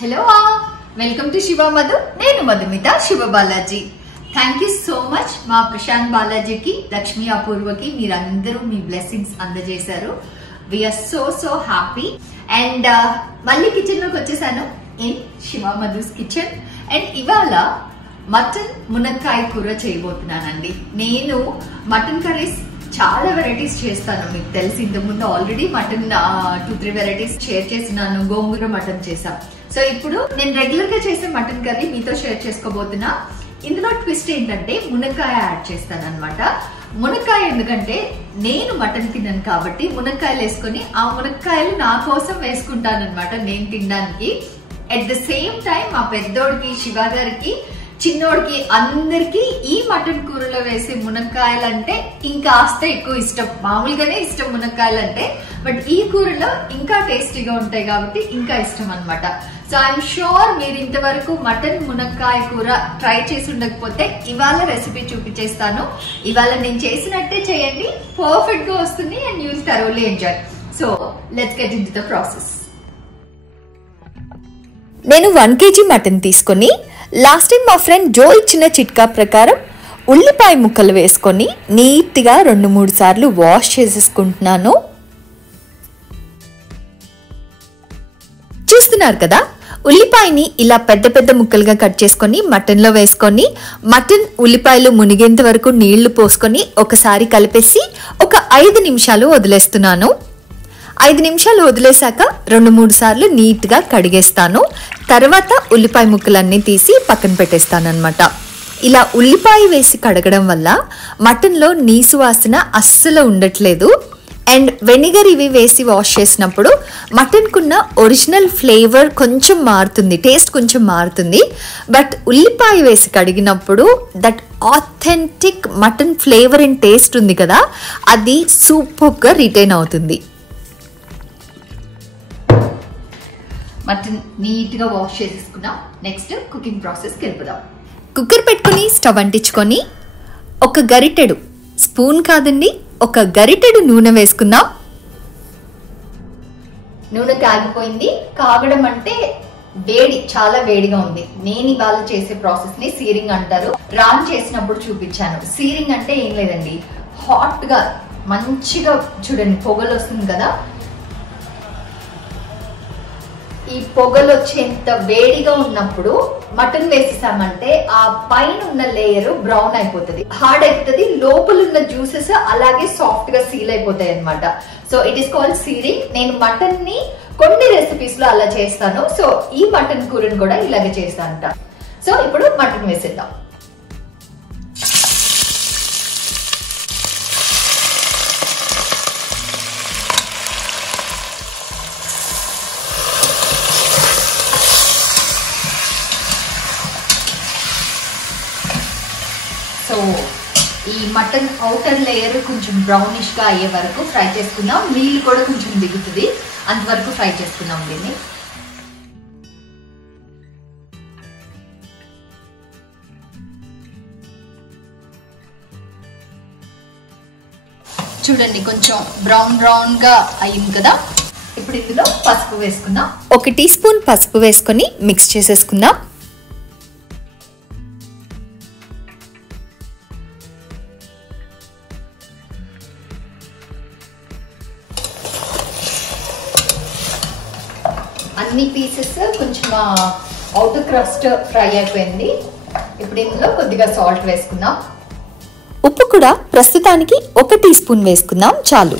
Hello all, welcome to Shiva Madhu. Nenu Madhumita Shiva Balaji. Thank you so much మా ప్రశాంత్ బాలాజీకి లక్ష్మీ అపూర్వకి మీరందరూ మీ blessings అందజేశారు. We are so happy and మళ్ళీ kitchen లోకి వచ్చేసాను in Shiva Madhu's kitchen and ఇవాళ mutton మునక్కాయ కూర చేయబోతున్నానండి. నేను మటన్ కర్రీస్ చాలా వెరైటీస్ చేస్తాను, మీకు తెలిసి ఇంతకు ముందు ఆల్రెడీ మటన్ 2-3 వెరైటీస్ షేర్ చేసినాను. గోంగూర మటన్ చేసా. సో ఇప్పుడు నేను రెగ్యులర్ గా చేసే మటన్ కర్రీ మీతో షేర్ చేసుకోబోతున్నా. ఇందులో ట్విస్ట్ ఏంటంటే మునక్కాయ యాడ్ చేస్తాను అనమాట. మునక్కాయ ఎందుకంటే నేను మటన్ తిన్నాను కాబట్టి మునక్కాయలు వేసుకొని ఆ మునక్కాయలు నా కోసం వేసుకుంటాను అనమాట నేను తినడానికి. అట్ ద సేమ్ టైం మా పెద్దోడికి, శివ గారికి, చిన్నోడికి అందరికి ఈ మటన్ కూరలో వేసే మునక్కాయలు అంటే ఇంకాస్త ఎక్కువ ఇష్టం. మామూలుగానే ఇష్టం మునక్కాయలు అంటే, బట్ ఈ కూరలో ఇంకా టేస్టీగా ఉంటాయి కాబట్టి ఇంకా ఇష్టం అనమాట. సో ఐఎమ్ షూర్ మీరు ఇంతవరకు మటన్ మునక్కాయ కూర ట్రై చేసి ఉండకపోతే ఇవాళ రెసిపీ చూపించేస్తాను. ఇవాళ నేను చేసినట్టే చేయండి, పర్ఫెక్ట్ గా వస్తుంది and you will thoroughly enjoy. So let's get into the process. నేను 1 kg మటన్ తీసుకొని లాస్ట్ టైం మా ఫ్రెండ్ జో ఇచ్చిన చిట్కా ప్రకారం ఉల్లిపాయ ముక్కలు వేసుకొని నీట్గా 2-3 సార్లు వాష్ చేసేసుకుంటున్నాను. చూస్తున్నారు కదా, ఉల్లిపాయని ఇలా పెద్ద ముక్కలుగా కట్ చేసుకొని మటన్లో వేసుకొని మటన్ ఉల్లిపాయలు మునిగేంత వరకు నీళ్లు పోసుకొని ఒకసారి కలిపేసి ఒక 5 నిమిషాలు వదిలేస్తున్నాను. 5 నిమిషాలు వదిలేసాక 2-3 సార్లు నీట్గా కడిగేస్తాను. తర్వాత ఉల్లిపాయ ముక్కలన్నీ తీసి పక్కన పెట్టేస్తాను అనమాట. ఇలా ఉల్లిపాయ వేసి కడగడం వల్ల మటన్లో నీసు వాసన అస్సలు ఉండట్లేదు. అండ్ వెనిగర్ ఇవి వేసి వాష్ చేసినప్పుడు మటన్కున్న ఒరిజినల్ ఫ్లేవర్ కొంచెం మారుతుంది, టేస్ట్ కొంచెం మారుతుంది. బట్ ఉల్లిపాయ వేసి కడిగినప్పుడు that authentic mutton flavour and taste ఉంది కదా, అది సూపర్గా రిటైన్ అవుతుంది. మటన్ నీట్ గా వాష్ చేసేసుకున్నాం. నెక్స్ట్ కుకింగ్ ప్రాసెస్ కి వెళ్ళిపోదాం. కుక్కర్ పెట్టుకుని స్టవ్ అంటించుకొని ఒక గరిటెడు, స్పూన్ కాదండి, ఒక గరిటెడు నూనె వేసుకుందాం. నూనె కాగిపోయింది. కాగడం అంటే వేడి, చాలా వేడిగా ఉంది. నేను ఇవాళ చేసే ప్రాసెస్ ని సీరింగ్ అంటారు. రాన్ చేసినప్పుడు చూపించాను. సీరింగ్ అంటే ఏం లేదండి, హాట్ గా మంచిగా చూడండి పొగలు వస్తుంది కదా, ఈ పొగలు వచ్చేంత వేడిగా ఉన్నప్పుడు మటన్ వేసేసామంటే ఆ పైన ఉన్న లేయర్ బ్రౌన్ అయిపోతుంది, హార్డ్ అయిపోతుంది, లోపల ఉన్న జ్యూసెస్ అలాగే సాఫ్ట్ గా సీల్ అయిపోతాయి అనమాట. So it is called searing. నేను మటన్ ని కొన్ని రెసిపీస్ లో అలా చేస్తాను. సో ఈ మటన్ కూరని కూడా ఇలాగే చేస్తానంట. సో ఇప్పుడు మటన్ వేసేద్దాం. సో ఈ మటన్ అవుటర్ లేయర్ కొంచెం బ్రౌనిష్ గా అయ్యే వరకు ఫ్రై చేసుకుందాం. నీళ్ళు కూడా కొంచెం దిగుతుంది, అంతవరకు ఫ్రై చేసుకుందాం దీన్ని. చూడండి కొంచెం బ్రౌన్ గా అయ్యింది కదా. ఇప్పుడు ఇందులో పసుపు వేసుకుందాం. 1 టీ స్పూన్ పసుపు వేసుకొని మిక్స్ చేసేసుకుందాం. అన్ని పీసెస్ కొంచెం అవుటర్ క్రస్ట్ ఫ్రై అయిపోయింది. ఇప్పుడు ఇందులో కొద్దిగా సాల్ట్ వేసుకుందాం. ఉప్పు కూడా ప్రస్తుతానికి 1 టీ స్పూన్ వేసుకుందాం చాలు.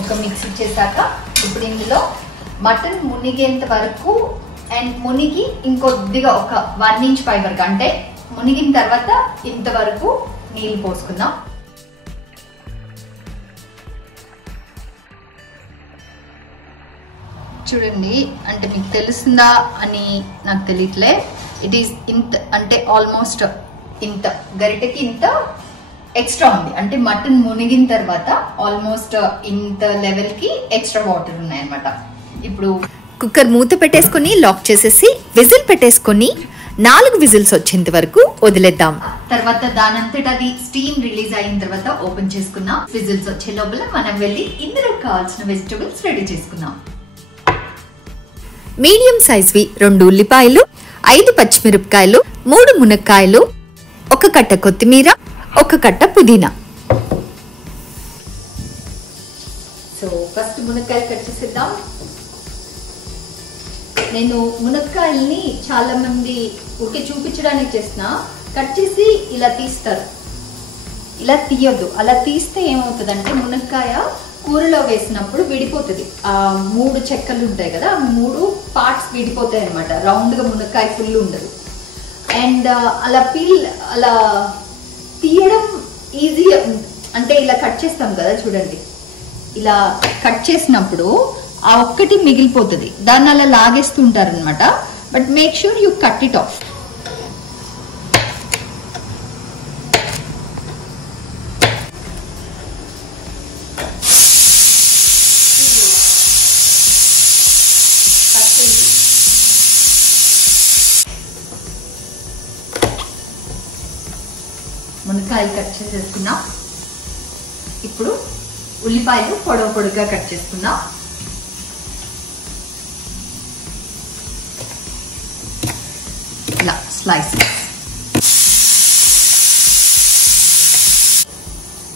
ఒక మిక్స్ చేశాక ఇప్పుడు ఇందులో మటన్ మునిగేంత వరకు అండ్ మునిగి ఇంకొద్దిగా ఒక 1 ఇంచ్ పై వరకు, అంటే మునిగిన తర్వాత ఇంతవరకు నీళ్ళు పోసుకుందాం. చూడండి, అంటే మీకు తెలుస్తుందా అని నాకు తెలియట్లే. ఇట్ ఈస్ ఇంత, అంటే ఆల్మోస్ట్ ఇంత, గరిటెకి ఇంత ఎక్స్ట్రా ఉంది. అంటే మటన్ మునిగిన తర్వాత ఆల్మోస్ట్ ఇంత లెవెల్ కి ఎక్స్ట్రా వాటర్ ఉన్నాయన్నమాట. ఇప్పుడు కుక్కర్ మూత పెట్టేసుకొని లాక్ చేసేసి విజిల్ పెట్టేసుకొని 4 విజిల్స్ వచ్చేంత వరకు వదిలేద్దాం. తర్వాత దానంతట అది స్టీమ్ రిలీజ్ అయిన తర్వాత ఓపెన్ చేసుకున్నాం. విజిల్స్ వచ్చే లోపల మనం వెళ్ళి ఇందులో కావాల్సిన వెజిటబుల్స్ రెడీ చేసుకున్నాం. మీడియం సైజ్వి 2 ఉల్లిపాయలు, 5 పచ్చిమిరపకాయలు, 3 మునక్కాయలు, 1 కట్ట కొత్తిమీర, 1 కట్ట పుదీనా. సో ఫస్ట్ మునక్కాయలు కట్ చేసేద్దాం. నేను మునక్కాయల్ని చాలా మంది ఊరికే చూపించడానికి చేసిన కట్ చేసి ఇలా తీస్తారు. ఇలా తీయొద్దు. అలా తీస్తే ఏమవుతుందంటే మునక్కాయ కూరలో వేసినప్పుడు విడిపోతుంది. ఆ 3 చెక్కలు ఉంటాయి కదా, 3 పార్ట్స్ విడిపోతాయి అనమాట. రౌండ్గా మునక్కాయ ఫుల్ ఉండదు. అండ్ అలా తీయడం ఈజీ. అంటే ఇలా కట్ చేస్తాం కదా, చూడండి. ఇలా కట్ చేసినప్పుడు ఆ ఒక్కటి మిగిలిపోతుంది. దాన్ని అలా లాగేస్తుంటారు అనమాట. But make sure you cut it of. మునక్కాయలు కట్ చేసేసుకున్నాం. ఇప్పుడు ఉల్లిపాయలు పొడవుగా కట్ చేసుకున్నాం. ఇలా స్లైస్.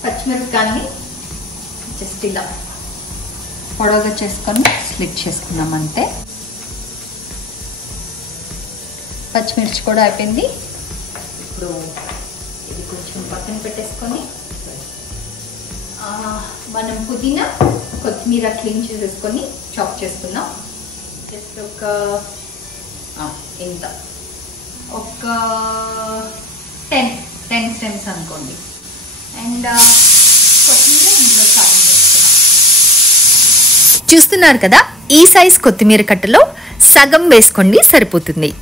పచ్చిమిరపకాయని జస్ట్ ఇలా పొడవుగా చేసుకొని స్లిట్ చేసుకున్నాం అంతే. పచ్చిమిర్చి కూడా అయిపోయింది. ఇప్పుడు ఇది కొంచెం పక్కన పెట్టేసుకొని మనం పుదీనా, కొత్తిమీర క్లీన్ చేసేసుకొని చాప్ చేసుకున్నాం. జస్ట్ ఒక ఒక 10 స్టెమ్స్ అనుకోండి. అండ్ కొత్తిమీర ఇందులో సగం వేసుకున్నాం. చూస్తున్నారు కదా, ఈ సైజ్ కొత్తిమీర కట్టలో సగం వేసుకోండి, సరిపోతుంది.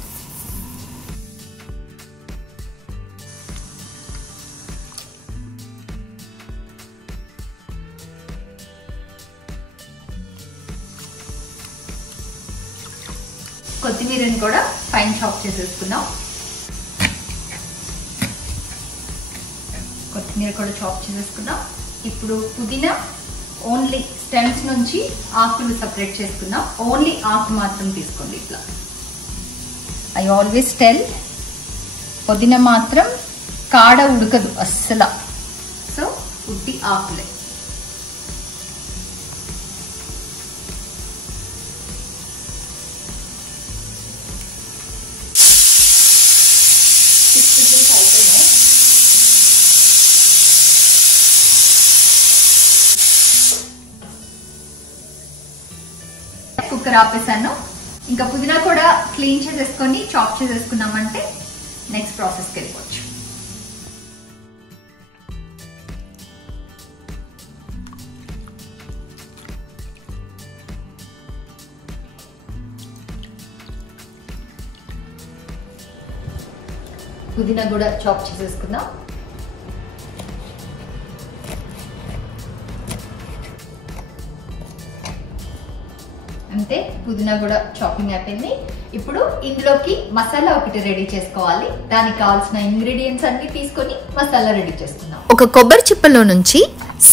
కొత్తిమీరని కూడా ఫైన్ చాప్ చేసేసుకున్నాం. కొత్తిమీర కూడా చాప్ చేసేసుకున్నాం. ఇప్పుడు పుదీనా ఓన్లీ స్టెమ్స్ నుంచి ఆకులు సపరేట్ చేసుకున్నాం. ఓన్లీ ఆకు మాత్రం తీసుకోండి. ఇట్లా ఐ ఆల్వేస్ టెల్, పుదీనా మాత్రం కాడ ఉడకదు అస్సలు. సో ఉట్టి ఆకులే. కుక్కర్ ఆపేసాను. ఇంకా పుదీనా కూడా క్లీన్ చేసేసుకొని చాప్ చేసేసుకున్నామంటే నెక్స్ట్ ప్రాసెస్కి వెళ్ళిపోవచ్చు. పుదీనా కూడా చాప్ చేసేసుకుందాం. అంతే, పుదీనా కూడా చాపింగ్ అయిపోయింది. ఇప్పుడు ఇందులోకి మసాలా ఒకటి రెడీ చేసుకోవాలి. దానికి కావాల్సిన ఇంగ్రీడియంట్స్ అన్ని తీసుకొని మసాలా రెడీ చేసుకుందాం. ఒక కొబ్బరి చిప్పలో నుంచి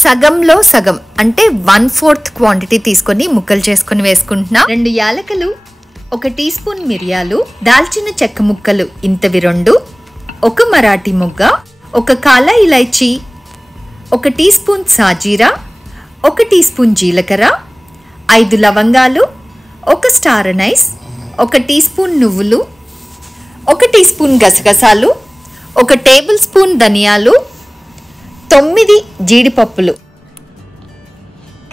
సగంలో సగం అంటే 1/4 క్వాంటిటీ తీసుకొని ముక్కలు చేసుకొని వేసుకుంటున్నా. 2 యాలకులు, 1 టీ స్పూన్ మిరియాలు, దాల్చిన చెక్క ముక్కలు ఇంతవి 2, 1 మరాఠీ మొగ్గ, 1 కాలా ఇలైచి, 1 టీ స్పూన్ సాజీరా, 1 టీ స్పూన్ జీలకర్ర, 5 లవంగాలు, 1 స్టార్ అనైస్, 1 టీ స్పూన్ నువ్వులు, 1 టీ స్పూన్ గసగసాలు, 1 టేబుల్ స్పూన్ ధనియాలు, 9 జీడిపప్పులు.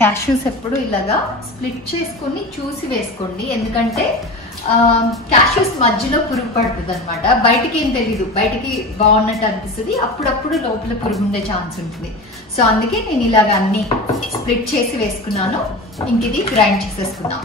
క్యాష్యూస్ ఎప్పుడు ఇలాగా స్ప్లిట్ చేసుకొని చూసి వేసుకోండి. ఎందుకంటే క్యాష్యూస్ మధ్యలో పురుగు పడుతుంది అనమాట. బయటికి ఏం తెలీదు, బయటికి బాగున్నట్టు అనిపిస్తుంది, అప్పుడప్పుడు లోపల పురుగు ఉండే ఛాన్స్ ఉంటుంది. సో అందుకే నేను ఇలాగ అన్ని స్ప్లిట్ చేసి వేసుకున్నాను. ఇంక ఇది గ్రైండ్ చేసేసుకున్నాం.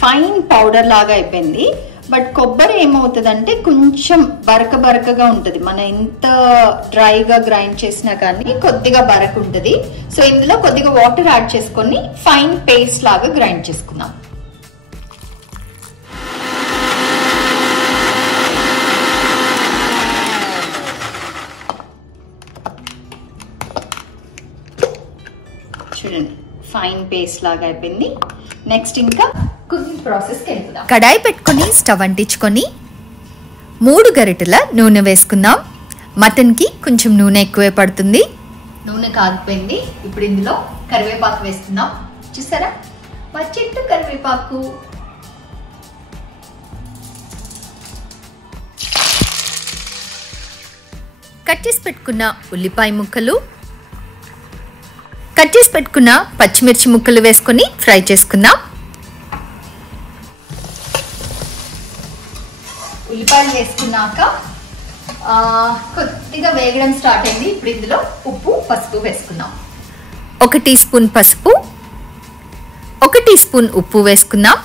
ఫైన్ పౌడర్ లాగా అయిపోయింది. బట్ కొబ్బరి ఏమవుతుందంటే కొంచెం బరకగా ఉంటుంది. మనం ఎంత డ్రైగా గ్రైండ్ చేసినా కానీ కొద్దిగా బరక ఉంటుంది. సో ఇందులో కొద్దిగా వాటర్ యాడ్ చేసుకొని ఫైన్ పేస్ట్ లాగా గ్రైండ్ చేసుకుందాం. చూడండి ఫైన్ పేస్ట్ లాగా అయిపోయింది. నెక్స్ట్ ఇంకా కుకింగ్ ప్రాసెస్ కి వెళ్దాం. కడాయి పెట్టుకొని స్టవ్ అంటించుకొని 3 గరిటెల నూనె వేసుకుందాం. మటన్ కి కొంచెం నూనె ఎక్కువే పడుతుంది. నూనె కాగిపోయింది. ఇప్పుడు ఇందులో కరివేపాకు వేస్తున్నాం. చూసారా మా చెట్టు కరివేపాకు. కట్ చేసి పెట్టుకున్న ఉల్లిపాయ ముక్కలు, కట్ చేసి పెట్టుకున్న పచ్చిమిర్చి ముక్కలు వేసుకొని ఫ్రై చేసుకుందాం. ఉల్లిపాయలు వేసుకున్నాక కొద్దిగా వేగడం స్టార్ట్ అయింది. ఇప్పుడు ఇందులో ఉప్పు పసుపు వేసుకుందాం. 1 టీ స్పూన్ పసుపు, 1 టీ స్పూన్ ఉప్పు వేసుకుందాం.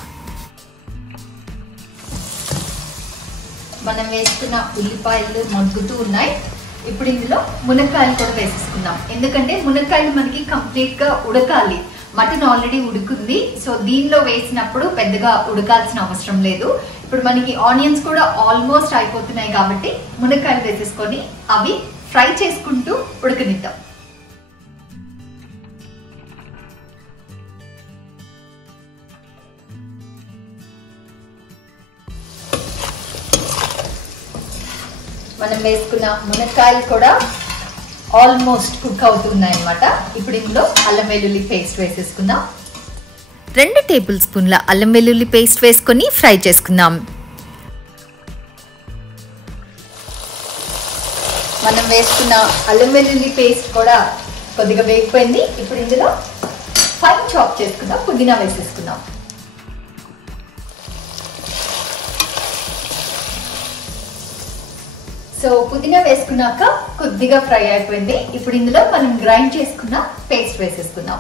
మనం వేసుకున్న ఉల్లిపాయలు మగ్గుతూ ఉన్నాయి. ఇప్పుడు ఇందులో మునక్కాయలు కూడా వేసేసుకుందాం. ఎందుకంటే మునక్కాయలు మనకి కంప్లీట్ గా ఉడకాలి. Mutton already ఉడుకుంది. సో దీనిలో వేసినప్పుడు పెద్దగా ఉడకాల్సిన అవసరం లేదు. ఇప్పుడు మనకి ఆనియన్స్ కూడా ఆల్మోస్ట్ అయిపోతున్నాయి కాబట్టి మునక్కాయలు వేసేసుకొని అవి ఫ్రై చేసుకుంటూ ఉడకనిద్దాం. మనం వేసుకున్న మునక్కాయలు కూడా ఆల్మోస్ట్ కుక్ అవుతున్నాయి అన్నమాట. ఇప్పుడు ఇందులో అల్లం వెల్లుల్లి పేస్ట్ వేసేసుకుందాం. 2 టేబుల్ స్పూన్ల అల్లం వెల్లుల్లి పేస్ట్ వేసుకొని ఫ్రై చేసుకుందాం. మనం వేసుకున్న అల్లం వెల్లుల్లి పేస్ట్ కూడా కొద్దిగా వేగిపోయింది. ఇప్పుడు ఇందులో ఫైన్ చాప్ చేసుకుందాం. పుదీనా వేసేసుకుందాం. సో పుదీనా వేసుకున్నాక కొద్దిగా ఫ్రై అయిపోయింది. ఇప్పుడు ఇందులో మనం గ్రైండ్ చేసుకున్న పేస్ట్ వేసేసుకుందాం.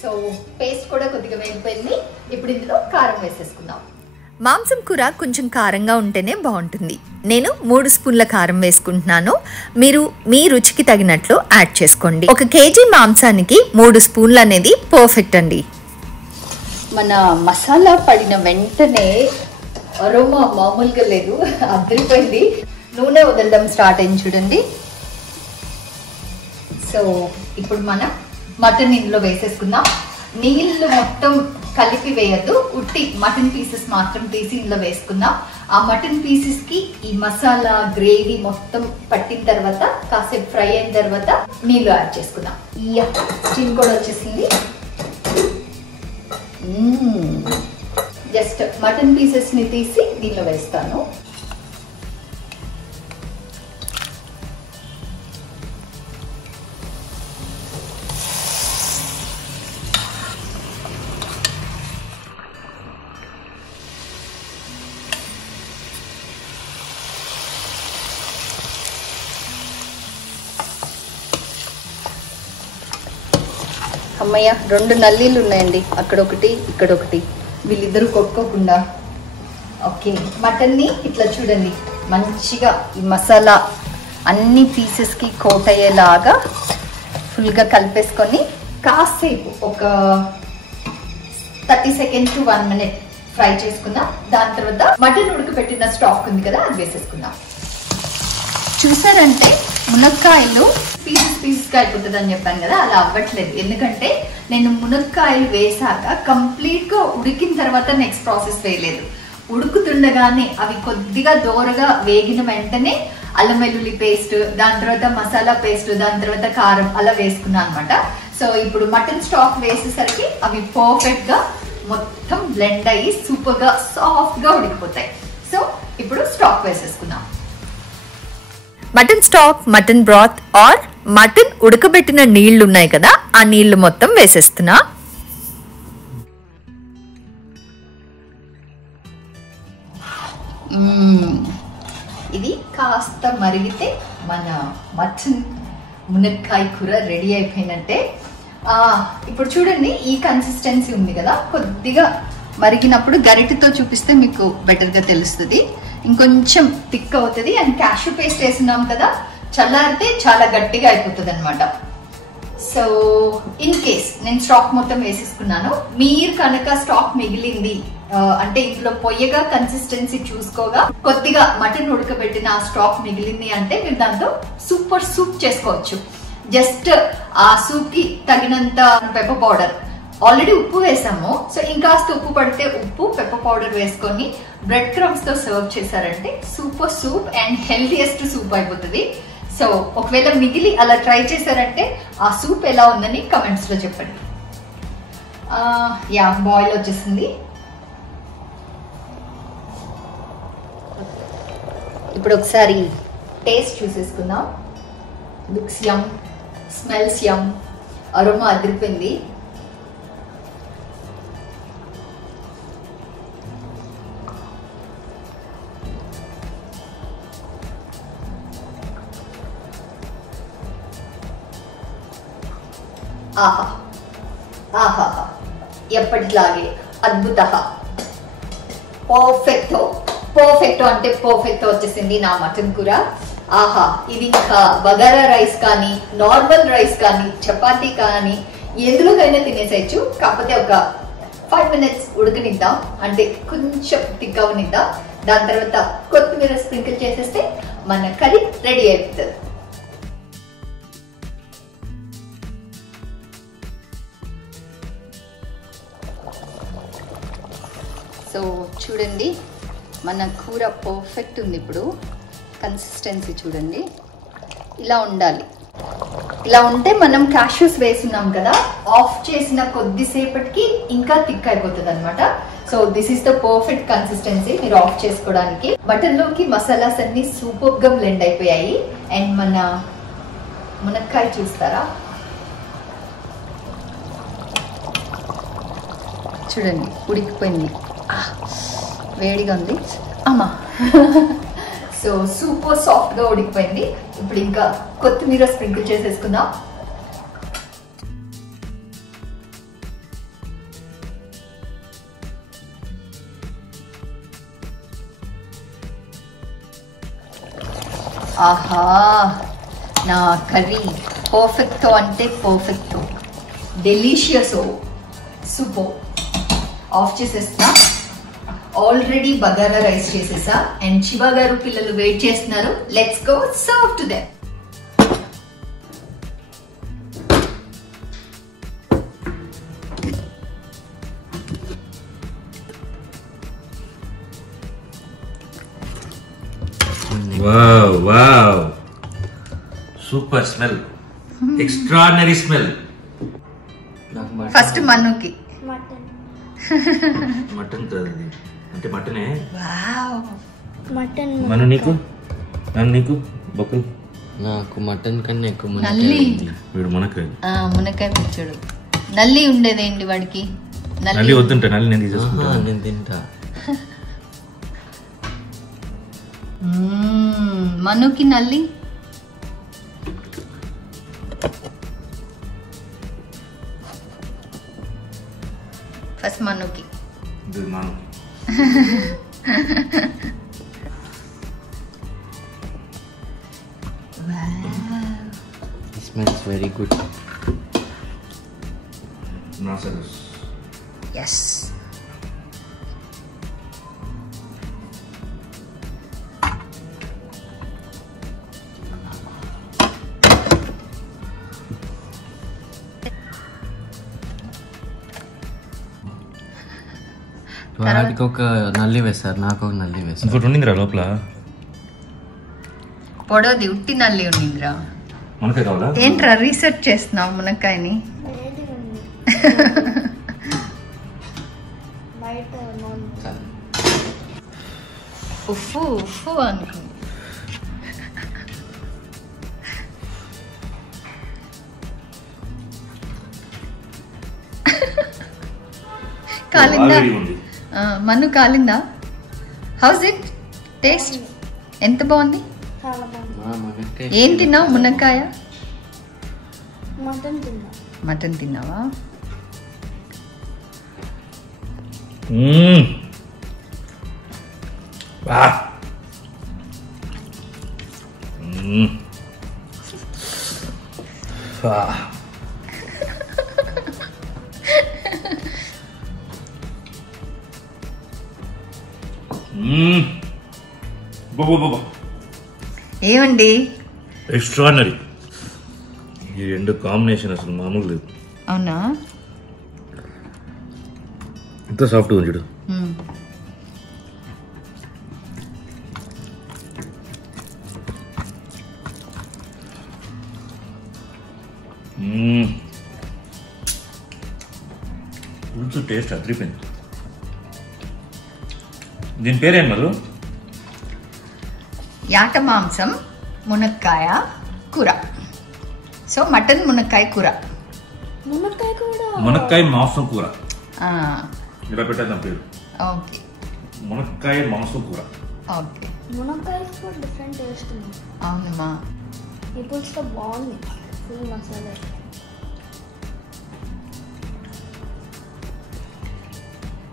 సో పేస్ట్ కూడా కొద్దిగా వేగిపోయింది. ఇప్పుడు ఇందులో కారం వేసేసుకుందాం. మాంసం కూర కొంచెం కారంగా ఉంటేనే బాగుంటుంది. నేను 3 స్పూన్ల కారం వేసుకుంటున్నాను. మీరు మీ రుచికి తగినట్లు యాడ్ చేసుకోండి. 1 కేజీ మాంసానికి 3 స్పూన్లు అనేది పర్ఫెక్ట్ అండి. మన మసాలా పడిన వెంటనే అరోమా మామూలుగా లేదు, అదిరిపోయింది. నూనె వదలడం స్టార్ట్ అయింది చూడండి. సో ఇప్పుడు మనం మటన్ ఇందులో వేసేసుకుందాం. నీళ్లు మొత్తం కలిపి వేయద్దు, ఉట్టి మటన్ పీసెస్ మాత్రం తీసి ఇందులో వేసుకుందాం. ఆ మటన్ పీసెస్ కి ఈ మసాలా గ్రేవీ మొత్తం పట్టిన తర్వాత కాసేపు ఫ్రై అయిన తర్వాత నీళ్లు యాడ్ చేసుకుందాం. స్టీమ్ కూడా వచ్చేసింది. జస్ట్ మటన్ పీసెస్ ని తీసి దీనిలో వేస్తాను. అమ్మయ్య 2 నల్లీలు ఉన్నాయండి, అక్కడొకటి ఇక్కడొకటి, వీళ్ళిద్దరూ కొట్టుకోకుండా. ఓకే, మటన్ని ఇట్లా చూడండి మంచిగా ఈ మసాలా అన్ని పీసెస్కి కోట్ అయ్యేలాగా ఫుల్గా కలిపేసుకొని కాసేపు ఒక 30 సెకండ్స్ టు 1 మినిట్ ఫ్రై చేసుకుందాం. దాని తర్వాత మటన్ ఉడకబెట్టిన స్టాక్ ఉంది కదా, అది వేసేసుకుందాం. చూసారంటే మునక్కాయలు పీసెస్గా అయిపోతుంది అని చెప్పాను కదా, అలా అవ్వట్లేదు. ఎందుకంటే నేను మునక్కాయలు వేసాక కంప్లీట్గా ఉడికిన తర్వాత నెక్స్ట్ ప్రాసెస్ వేయలేదు. ఉడుకుతుండగానే అవి కొద్దిగా దోరగా వేగిన వెంటనే అల్లం వెల్లుల్లి పేస్ట్, దాని తర్వాత మసాలా పేస్ట్, దాని తర్వాత కారం అలా వేసుకున్నాను అనమాట. సో ఇప్పుడు మటన్ స్టాక్ వేసేసరికి అవి పర్ఫెక్ట్ గా మొత్తం బ్లెండ్ అయ్యి సూపర్ గా సాఫ్ట్ గా ఉడికిపోతాయి. సో ఇప్పుడు స్టాక్ వేసేసుకుందాం. Mutton stock, mutton broth or mutton ఉడకబెట్టిన నీళ్లు ఉన్నాయి కదా, ఆ నీళ్లు మొత్తం వేసేస్తున్నా. ఇది కాస్త మరిగితే మన మటన్ మునక్కాయ కూర రెడీ అయిపోయినట్టే. ఇప్పుడు చూడండి, ఈ కన్సిస్టెన్సీ ఉంది కదా, కొద్దిగా మరిగినప్పుడు గరిటెతో చూపిస్తే మీకు బెటర్గా తెలుస్తుంది. ఇంకొంచెం థిక్ అవుతుంది. అండ్ క్యాష్యూ పేస్ట్ వేస్తున్నాం కదా, చల్లారితే చాలా గట్టిగా అయిపోతుంది అనమాట. సో ఇన్ కేస్ నేను స్టాక్ మొత్తం వేసేసుకున్నాను. మీరు కనుక స్టాక్ మిగిలింది అంటే ఇంట్లో పొయ్యగా కన్సిస్టెన్సీ చూసుకోగా కొద్దిగా మటన్ ఉడకబెట్టిన ఆ స్టాక్ మిగిలింది అంటే మీరు దాంతో సూపర్ సూప్ చేసుకోవచ్చు. జస్ట్ ఆ సూప్ కి తగినంత పెప్పర్ పౌడర్, ఆల్రెడీ ఉప్పు వేసాము, సో ఇంకాస్త ఉప్పు పడితే ఉప్పు, పెప్పర్ పౌడర్ వేసుకొని బ్రెడ్ క్రమ్స్ తో సర్వ్ చేశారంటే super soup and healthiest soup అయిపోతుంది. సో ఒకవేళ మిగిలి అలా ట్రై చేశారంటే ఆ సూప్ ఎలా ఉందని కమెంట్స్ లో చెప్పండి. యా, బాయిల్ వచ్చేసింది. ఇప్పుడు ఒకసారి టేస్ట్ చూసేసుకుందాం. లుక్స్ యమ్, స్మెల్స్ యమ్, అరోమా అదిరిపోయింది. ఆహా ఆహా, ఎప్పటిలాగే అద్భుత, పర్ఫెక్టో పర్ఫెక్టో అంటే పర్ఫెక్ట్ వచ్చేసింది నా మటన్ కూర. ఆహా, ఇది ఇంకా బగారా రైస్ కానీ, నార్మల్ రైస్ కానీ, చపాతీ కానీ ఎందులోకైనా తినేసేయచ్చు. కాకపోతే ఒక 5 minutes ఉడకనిద్దాం, అంటే కొంచెం థిక్ అవనిద్దాం. దాని తర్వాత కొత్తిమీర స్ప్రింకిల్ చేసేస్తే మన కర్రీ రెడీ అయిపోతుంది. సో చూడండి, మన కూర పర్ఫెక్ట్ ఉంది. ఇప్పుడు కన్సిస్టెన్సీ చూడండి, ఇలా ఉండాలి. ఇలా ఉంటే మనం క్యాష్యూస్ వేస్తున్నాం కదా, ఆఫ్ చేసిన కొద్దిసేపటికి ఇంకా థిక్ అయిపోతుంది అనమాట. So this is the perfect consistency మీరు ఆఫ్ చేసుకోవడానికి. మటన్ లోకి మసాలాస్ అన్ని సూపర్ గా బ్లెండ్ అయిపోయాయి. అండ్ మన మునక్కాయ చూస్తారా, చూడండి ఉడికిపోయింది, వేడిగా ఉంది అమ్మా. సో సూపర్ సాఫ్ట్ గా ఉడికిపోయింది. ఇప్పుడు ఇంకా కొత్తిమీర స్ప్రింకిల్ చేసేసుకుందాం. ఆహా, నా కర్రీ పర్ఫెక్టో అంటే పర్ఫెక్టో, డెలీషియస్, సూపర్. ఆఫ్ చేసేస్తా. ఆల్రెడీ బగారా రైస్ చేసేసా అండ్ శివ గారు పిల్లలు వెయిట్ చేస్తున్నారు. Let's go serve to them. Wow wow, super smell, extraordinary smell. First మన్నుకి మటన్ అంటే మటనే. మటన్ మను నీకు, నన్ను నీకు బొక్కలు. నాకు మటన్ కన్నా ఎక్కువ నల్లి, వీడు మునక్కాయ మునక్కాయ పిచ్చాడు. నల్లి ఉండేదేంటి వాడికి? నల్లి వద్దుంటా, నల్లి నేను తీసేసుకుంటా. నేను తింటా. మనుకి నల్లి. First మనుకి. It smells very good. Yes. వాడికి ఒక నల్లి వేస్తారు, నాకు ఒక నల్లి వేస్తారు. ఇంకోటి ఉండిందిరా లోపల, పొడవది ఉట్టి నల్లి ఉండిందిరా. మునక్కాయ కావాలా? ఏంట్రా రీసెర్చ్ చేస్తున్నావు మునక్కాయని? ఉఫ్ఫు ఉఫ్ఫు అనుకుంది. కాలిందా? మన్ను కాలిందా? House it taste? ఎంత బాగుంది. చాలా బాగుంది. మా మునక్కాయ ఏం తిన్నావు? మునక్కాయ మటన్ తిన్నా. మటన్ తిన్నావా? ఏమండి ఎక్స్ట్రాడినరీ. ఈ రెండు కాంబినేషన్ అసలు మామూలు లేదు. అవునా? ఎంత సాఫ్ట్గా ఉంది చూడు. పులుసు టేస్ట్ అదిరిపోయింది. దీని పేరేం మధు? యాట మాంసం మునక్కాయ కూర. సో మటన్ మునక్కాయ కూర. మునక్కాయ కూడా. మునక్కాయ మాంసం కూర. ఆ, ఇలా పెట్టేద్దాం పేరు. ఓకే మునక్కాయ మాంసం కూర. ఓకే. మునక్కాయ కూడా డిఫరెంట్ టేస్ట్ ఉంది. అవునమ్మా. ఈ పులుసుతో బాగుంది. ఫుల్ మసాలా.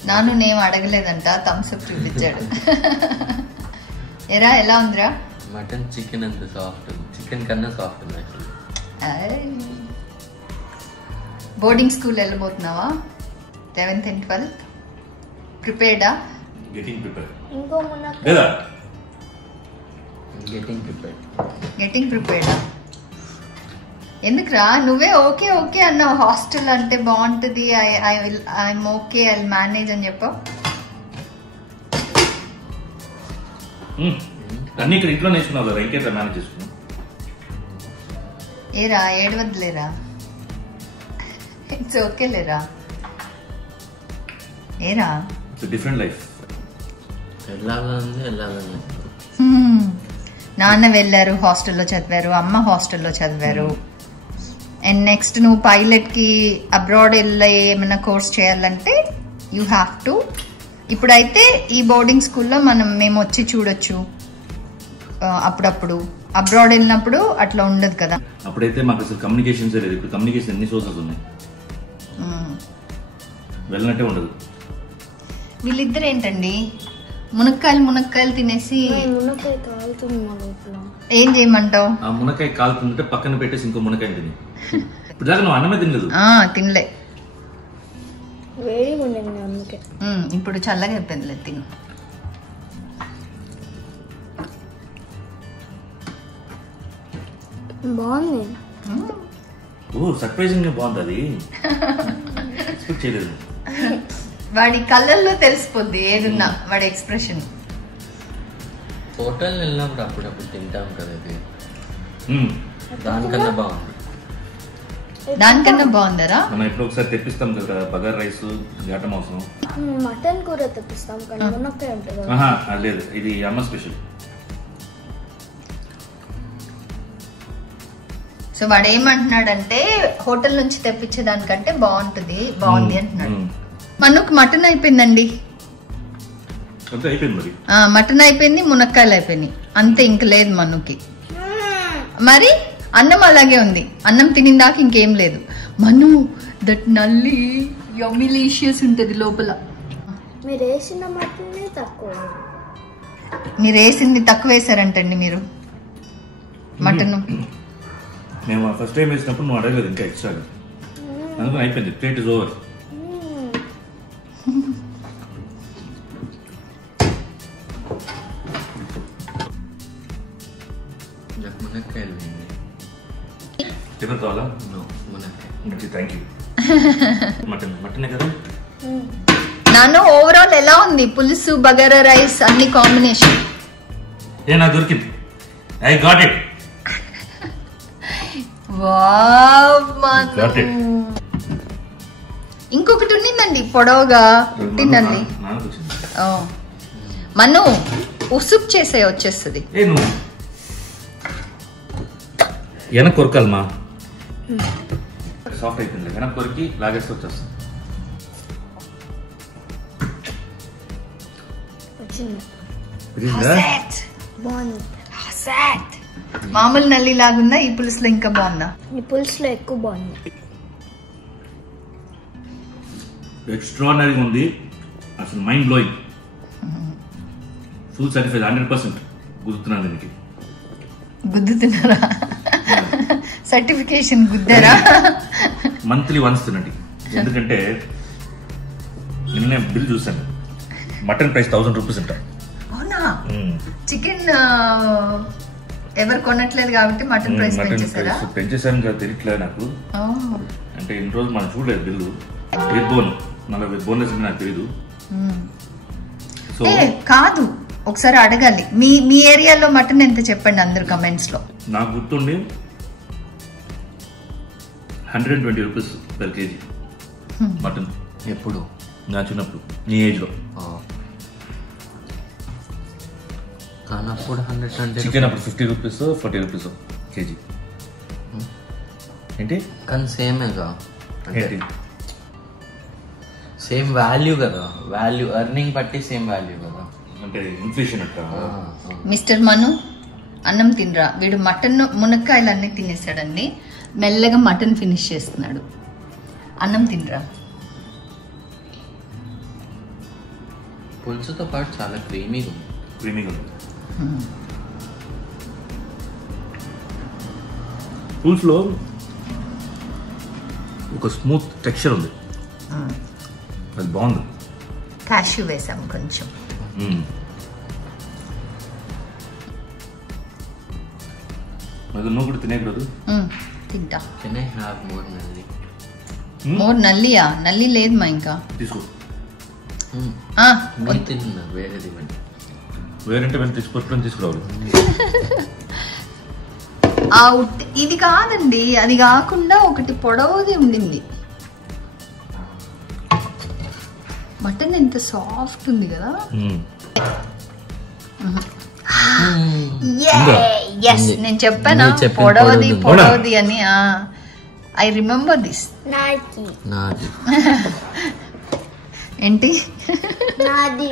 నాను నేను అడగలేదంట, థమ్స్అప్ చూపించాడు. ఎరా ఎలా ఉందిరా? మటన్ చికెన్ అంత సాఫ్ట్, చికెన్ కన్నా సాఫ్ట్ ఉంది యాక్చువల్లీ. బోర్డింగ్ స్కూల్ వెళ్ళబోతున్నావా? 11th and 12th ప్రిపేర్డా? గెటింగ్ ప్రిపేర్ ఇంకో మునక్కాయ. లేదా? గెటింగ్ ప్రిపేర్డా? ఎందుకురా నువ్వే ఓకే ఓకే అన్నావు. హాస్టల్ అంటే బాగుంటుంది, ఐఎమ్ ఓకే, ఐ మేనేజ్ అని చెప్పావు. అన్ని ఇక్కడ ఇంట్లో నేర్చుకున్నావు కదా, ఇంకేట్లా మేనేజ్ చేసుకున్నావు? ఏరా ఏడవద్దులేరా, ఇట్స్ ఓకే లేరా. ఏరా ఇట్స్ డిఫరెంట్ లైఫ్. వెళ్ళాలని నాన్న వెళ్ళారు, హాస్టల్లో చదివారు, అమ్మ హాస్టల్లో చదివారు. అండ్ నెక్స్ట్ నువ్వు పైలట్కి అబ్రాడ్ వెళ్ళి ఏమైనా కోర్స్ చేయాలంటే యూ హ్యావ్ టు. ఇప్పుడైతే ఈ బోర్డింగ్ స్కూల్లో మేము వచ్చి చూడొచ్చు అప్పుడప్పుడు. అబ్రాడ్ వెళ్ళినప్పుడు అట్లా ఉండదు కదా. అప్పుడైతే మాకు అసలు కమ్యూనికేషన్స్ లేదు. ఇప్పుడు కమ్యూనికేషన్ ఎన్ని సోర్సెస్ ఉన్నాయి, వెళ్ళినట్టే ఉండదు. వీళ్ళిద్దరు ఏంటండి మునక్కాయలు తినేసి. మునక్కాయ కాలుతుంది మా లోపల. ఏం చేయమంటావు? ఆ మునక్కాయ కాలుతుంటే పక్కన పెట్టేసి ఇంకో మునక్కాయ తిని. ఇప్పుడు దాకా నువ్వు అన్నమే తినలేదు. తినలే, వేడిగా ఉండింది అందుకే. ఇప్పుడు చల్లగా అయిపోయిందిలే, తిను. బాగుంది. ఓ సర్ప్రైజింగ్ గా బాగుంది. అది ఎక్స్పెక్ట్ చేయలేదు. వాడి కళ్ళల్లో తెలిసిపోద్ది ఏదున్నా, వాడి ఎక్స్ప్రెషన్. హోటల్ వెళ్ళినప్పుడు అప్పుడప్పుడు తింటాం కదా, ఇది దానికన్నా బాగుంది. దానికన్నా బాగుందరా? మనం ఎప్పుడు ఒకసారి తెప్పిస్తాం కదా బగార్ రైస్, ఘాట మాంసం. మటన్ కూర తెప్పిస్తాం కానీ మునక్కాయ ఉంటుంది. అది లేదు, ఇది అమ్మ స్పెషల్. సో వాడు ఏమంటున్నాడంటే హోటల్ నుంచి తెప్పించే దానికంటే బాగుంది అంటున్నాడు. మనుకు మటన్ అయిపోయిందండి. అయిపోయింది మరి. మటన్ అయిపోయింది, మునక్కాయలు అయిపోయినాయి, అంతే. ఇంక లేదు మనుకి. మరి అన్నం అలాగే ఉంది, అన్నం తినిందాక ఇంకేం లేదు. మను దట్ నల్లి యమ్మిలీషియస్ ఉంటది లోపల. మీరు వేసిన మటన్ తక్కువ. మీరు వేసింది తక్కువ వేసారంటండి మీరు మటన్. మేము ఫస్ట్ టైం వేసినప్పుడు నువ్వు అడగలేదు ఇంకా ఎక్స్ట్రాగా, అందుకని అయిపోయింది. Plate is over. మునక్కాయలు ఎవరు కావాలా? మునక్కాయ. Thank you. మటనే కదా. నాన్న ఓవరాల్ ఎలా ఉంది? పులుసు, బగారా రైస్ అన్ని కాంబినేషన్. నాకు దొరికింది. I got it. ఇంకొకటి ఉన్నిందండి పొడవుగా తినండి. మను ఉసుప్ చేసే వచ్చేస్తుంది. వెనక కొరకాలమ్మా, సాఫ్ట్ అయిపోయింది. వెనక కొరికి లాగేస్తే వచ్చేస్తుంది. బాగుంది. మామూలు నల్లి లాగుందా, ఈ పులుసులో ఇంకా బాగుందా? ఈ పులుసులో ఎక్కువ బాగుంది. ఎక్స్ట్రానరీగా ఉంది, అసలు మైండ్ బ్లోయింగ్. ఫుల్ సాటిస్ఫైడ్ 100% గుర్తున్నాను దీనికి. గుద్దుతున్నారా? సర్టిఫికేషన్ గుద్దారా? మంత్లీ వన్స్ తినండి, ఎందుకంటే నిన్నే బిల్ చూసాను, మటన్ ప్రైస్ 1000 రూపీస్ అంట. అవునా? చికెన్ ఎవరు కొనట్లేదు కాబట్టి మటన్ ప్రైస్ పెంచేసారా? పెంచేసాను కదా, తెలియట్లేదు నాకు. అంటే ఇన్ని రోజులు మనం చూడలేదు బిల్లు. విత్ బోన్, మళ్ళీ విత్ బోన్లెస్ నాకు తెలీదు. సో కాదు, ఒకసారి అడగాలి. మీ ఏరియాలో మటన్ ఎంత చెప్పండి అందరు కమెంట్స్ లో. నాకు గుర్తుండి 120 రూపీస్ పర్ కేజీ మటన్. ఎప్పుడు? నా చిన్నప్పుడు, నీ ఏజ్ లో. కానీ అప్పుడు 120. చికెన్ అప్పుడు 50 రూపీస్ 40 రూపీస్ కేజీ. ఏంటి? కానీ సేమేగా, ఏంటి? సేమ్ వాల్యూ కదా, వాల్యూ ఎర్నింగ్ బట్టి సేమ్ వాల్యూ కదా. అంటే ఇన్ఫ్లేషన్ అట్ట. మిస్టర్ మను అన్నం తినరా? వీడు మటన్ మునక్కాయలు అన్ని తినేసాడండి, మెల్లగా మటన్ ఫినిష్ చేస్తున్నాడు. అన్నం తినరా? పులుసుతో పాటు చాలా క్రీమీగా ఉంది. క్రీమీగా ఉంది. పులుసులో ఒక స్మూత్ టెక్స్చర్ ఉంది, అది బాగుంది. క్యాష్యూ వేసాము కొంచెం. మరి నువ్వు కూడా తినేకూడదు. తింటా. కెన్ ఐ హ్యావ్ మోర్ నల్లి? మోర్ నల్లియా? నల్లి లేదు మా ఇంకా. తీసుకో. మీరు తిన్నా వేరేది ఇవ్వండి. వేరంటే వెళ్ళి తీసుకొచ్చుకొని తీసుకురావాలి. ఇది కాదండి, అది కాకుండా ఒకటి పొడవుది ఉండింది. మటన్ ఎంత సాఫ్ట్ ఉంది కదా. నేను చెప్పాను పొడవుది అని. I remember this. ఏంటి? నాది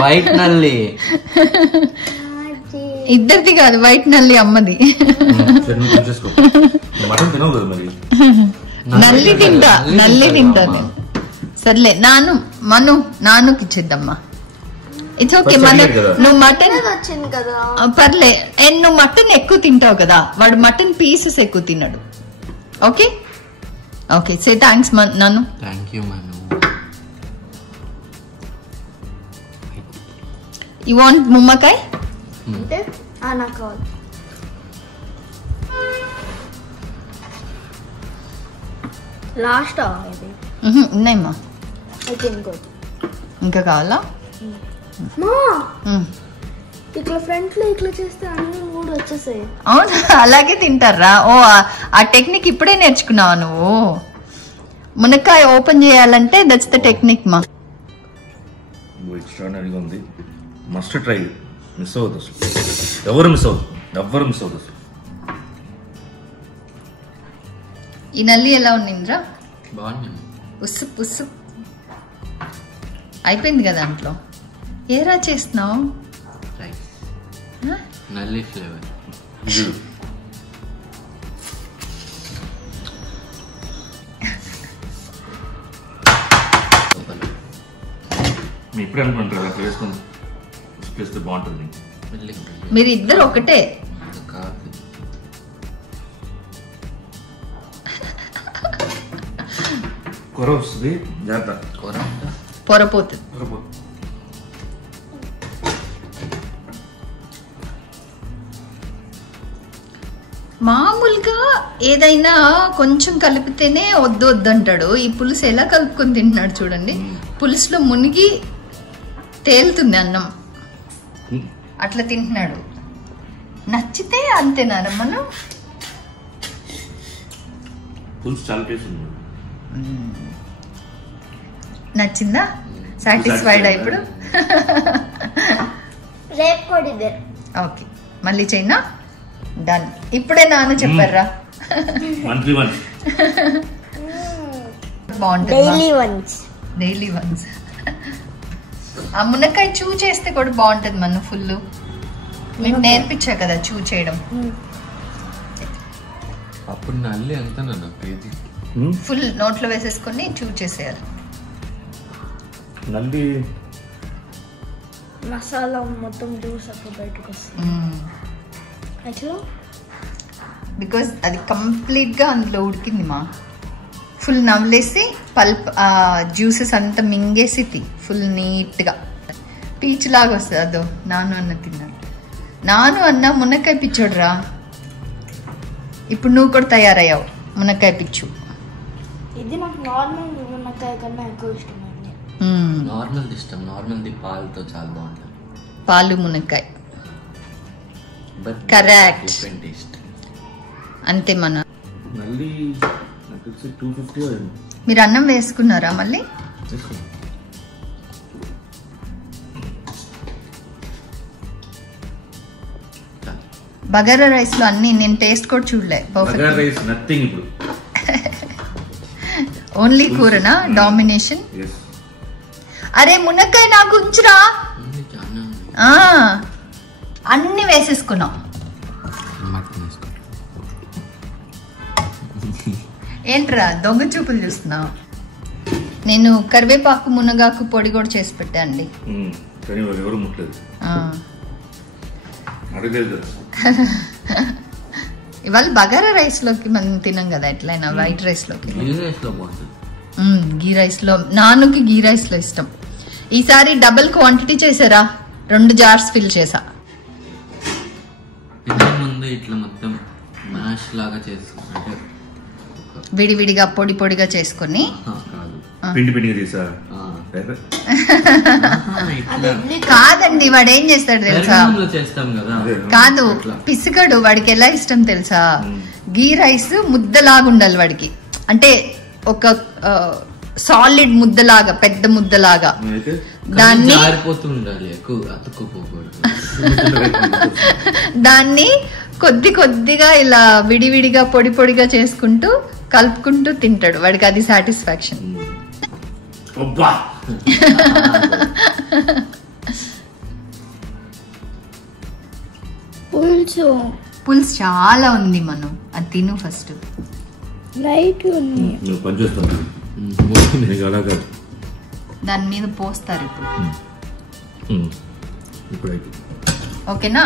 వైట్ నల్లి. ఇద్దరిది కాదు, వైట్ నల్లి అమ్మది. మటన్ తినవు కదా మరి. నల్లి తింటాను. సర్లే, నానుకి ఇచ్చేద్దమ్మా. It's okay. నువ్వు మటన్ వచ్చింది కదా, పర్లే. నువ్వు మటన్ ఎక్కువ తింటావు కదా, వాడు మటన్ పీసెస్ ఎక్కువ తిన్నాడు. Okay okay, say thanks Nanu. Thank you Manu. You want ముమ్మకాయ? నాకు కావాలి. లాస్ట్ ఉన్నాయమ్మా. అయితే ఇంకోటి ఇంకా కావాలా? ఇట్లా ఫ్రంట్ లో ఇట్లా చేస్తే అన్ని కూడా వచ్చేసాయి. అవునా? అలాగే తింటారా? ఓ, ఆ టెక్నిక్ ఇప్పుడే నేర్చుకున్నావా నువ్వు? మునక్కాయ ఓపెన్ చేయాలంటే దట్స్ ద టెక్నిక్ మా. ఎక్స్ట్రాడనరీగా ఉంది, మస్ట్ ట్రై. మిస్ అవ్వద్దు అసలు, ఎవరు మిస్ అవ్వద్దు అసలు. ఈ నల్లి ఎలా ఉండిందిరా? బాగుంది. ఉస్సు అయిపోయింది కదా దాంట్లో. ఏరా చేస్తున్నావు? నల్లి ఫ్లేవర్. మీ ఇప్పుడే అనుకుంటారు అట్లా వేసుకొని చేస్తే బాగుంటుంది. మీరు ఇద్దరు ఒకటే. కూర వస్తుంది, జాగ్రత్త. పొరపోతుంది. మామూలుగా ఏదైనా కొంచెం కలిపితేనే వద్దు అంటాడు. ఈ పులుసు ఎలా కలుపుకొని తింటున్నాడు చూడండి. పులుసులో మునిగి తేలుతుంది అన్నం, అట్లా తింటున్నాడు. నచ్చితే అంతేనా మనం? పులుసు చాలా టేస్ట్ ఉంది. నచ్చిందా? సాటిస్ఫైడ్ ఇప్పుడు? రేపు కూడా ఇదే. ఓకే, మళ్ళీ చైనా డన్. ఇప్పుడే నాన్న చెప్పారా? బాగుంటుంది. Daily once. ఆ మునక్కాయ చూ చేస్తే కూడా బాగుంటది మన ఫుల్. మీకు నేర్పించా కదా చూ చేయడం. అప్పుడు నల్లి ఎంత నన్ను కేజీ ఫుల్ నోట్లో వేసేసుకొని చూ చేసేయాలి. నల్లి మసాలా మొత్తం జ్యూస్ అప్పుడు బయటకు వస్తుంది. ఎట్లా? బికాజ్ అది కంప్లీట్ గా అందులో ఉడికింది మా. ఫుల్ నవ్వులేసి పల్ప్ జ్యూసెస్ అంతా మింగేసి ఫుల్ నీట్ గా పీచ్ లాగా వస్తుంది. అదో నాను అన్న తిన్నాను. నాను అన్న మునక్కాయ పిచ్చోడ్రా. ఇప్పుడు నువ్వు కూడా తయారయ్యావు మునక్కాయ పిచ్చు. ఇది నాకు నార్మల్ మునక్కాయ కన్నా ఎక్కువ ఇష్టం అండి. నార్మల్ ఇష్టం. నార్మల్ది పాలతో చాలా బాగుంటుంది. పాలు మునక్కాయ బట్ కరెక్ట్ డిఫరెంట్ టేస్ట్. అంతే మన. నల్లి నాకు తెలిసి 250 మీరు అన్నం వేసుకున్నారా మళ్ళీ? బగారా రైస్ లో అన్ని నేను టేస్ట్ కూడా చూడలే. బగారా రైస్ నథింగ్ ఇప్పుడు. ఓన్లీ కూరనా డామినేషన్? yes అరే మునక్కాయ నాకు ఉంచురా. ఉంది చాలా. అన్ని వేసేసుకున్నాం. మటన్ వేసుకో. ఏంట్రా దొంగ చూపులు చూస్తున్నావు? నేను కరివేపాకు మునగాకు పొడి కూడా చేసి పెట్టా అండి. కానీ వాళ్ళు ఎవరు ముట్టలేదు. అడగలేదు. ఇవాళ బగారా రైస్ లోకి మనం తినం కదా ఎట్లయినా వైట్ రైస్ లోకి. గీ రైస్ లో బాగుంటుంది. గీ రైస్ లో నానుకి గీ రైస్ లో ఇష్టం. ఈసారి డబుల్ క్వాంటిటీ చేసారా? 2 jars ఫిల్ చేసా. తినే ముందు ఇట్లా మొత్తం మ్యాష్ లాగా చేసుకుంటే విడివిడిగా పొడి పొడిగా చేసుకొని కాదు పిండి పిండిగా తీసా. కాదండి వాడు ఏం చేస్తాడు తెలుసా? చేస్తాం కదా. కాదు పిసికడు. వాడికి ఎలా ఇష్టం తెలుసా? గీ రైస్ ముద్దలాగా ఉండాలి వాడికి. అంటే ఒక సాలిడ్ ముద్దలాగా, పెద్ద ముద్దలాగా. దాన్ని దాన్ని కొద్ది కొద్దిగా ఇలా విడివిడిగా పొడి పొడిగా చేసుకుంటూ కలుపుకుంటూ తింటాడు. వాడికి అది సాటిస్ఫాక్షన్. పులుసు చాలా ఉంది మనం. అది తిను ఫస్ట్. లైట్ ఉంది. దాని మీద పోస్తారు ఇప్పుడు. ఇప్పుడు ఓకేనా?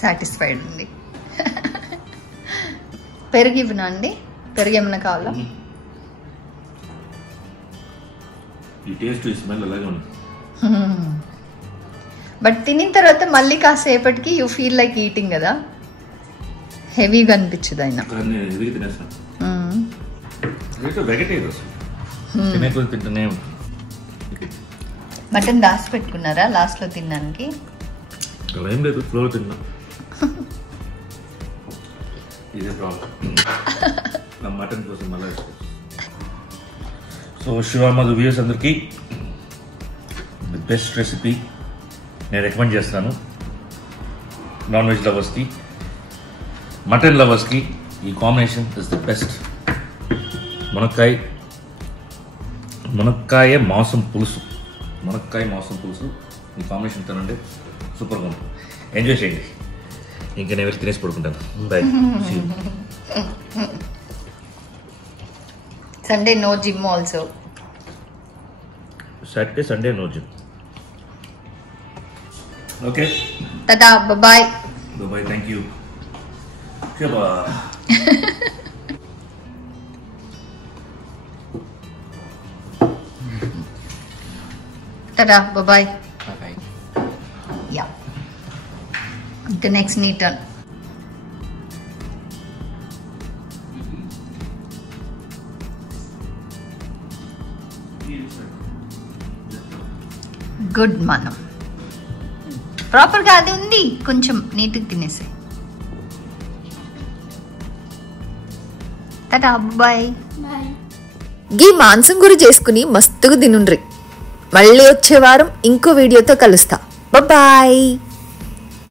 సాటిస్ఫైడ్ ఉంది. పెరుగు ఇవ్వనా అండి? పెరుగు ఏమన్నా కావాలా? ఈ టేస్ట్ ఈ స్మెల్ అలాగే ఉంది. బట్ తినిన తర్వాత మళ్ళీ కాసేపటికి యూ ఫీల్ లైక్ ఈటింగ్ కదా. హెవీగా అనిపించదు అయినా. మటన్ దాచి పెట్టుకున్నారా లాస్ట్ లో తినడానికి? అలా ఏం లేదు, ఫ్లోర్ తిన్నా. ఇదే ప్రాబ్లం నా మటన్ కోసం మళ్ళీ. సో శివమధు వ్యూయర్స్ అందరికీ ది బెస్ట్ రెసిపీ నేను రికమెండ్ చేస్తాను. నాన్ వెజ్ లవర్స్కి, మటన్ లవర్స్కి ఈ కాంబినేషన్ ఇస్ ది బెస్ట్. మునక్కాయ మాంసం పులుసు ఈ కాంబినేషన్ తినండి, సూపర్గా ఉంటుంది. ఎంజాయ్ చేయండి. ఇంకా నేను వెళ్ళి తినేసి పడుకుంటాను. Bye. Sunday no gym also. Saturday Sunday no gym. Okay, tata, bye. Bye, thank you. Goodbye. Tata, bye. Bye. Yeah, ఇంకా నెక్స్ట్ నీ టర్న్. గుడ్. మనం ప్రాపర్గా అది ఉంది, కొంచెం నీట్గా తినేసి. టాటా, బాయ్. గీ మాంసం గురి చేసుకుని మస్తుగా తినుండ్రి. మళ్ళీ వచ్చే వారం ఇంకో వీడియోతో కలుస్తా. బాయ్.